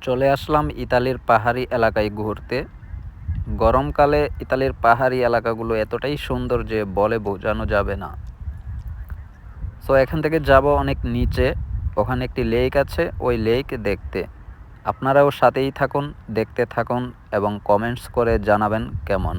চলে আসলাম ইতালির পাহাড়ি এলাকায় ঘুরতে। গরমকালে ইতালির পাহাড়ি এলাকাগুলো এতটাই সুন্দর যে বলে বোঝানো যাবে না। সো এখান থেকে যাব অনেক নিচে, ওখানে একটি লেক আছে, ওই লেক দেখতে। আপনারাও সাথেই থাকুন, দেখতে থাকুন এবং কমেন্টস করে জানাবেন কেমন।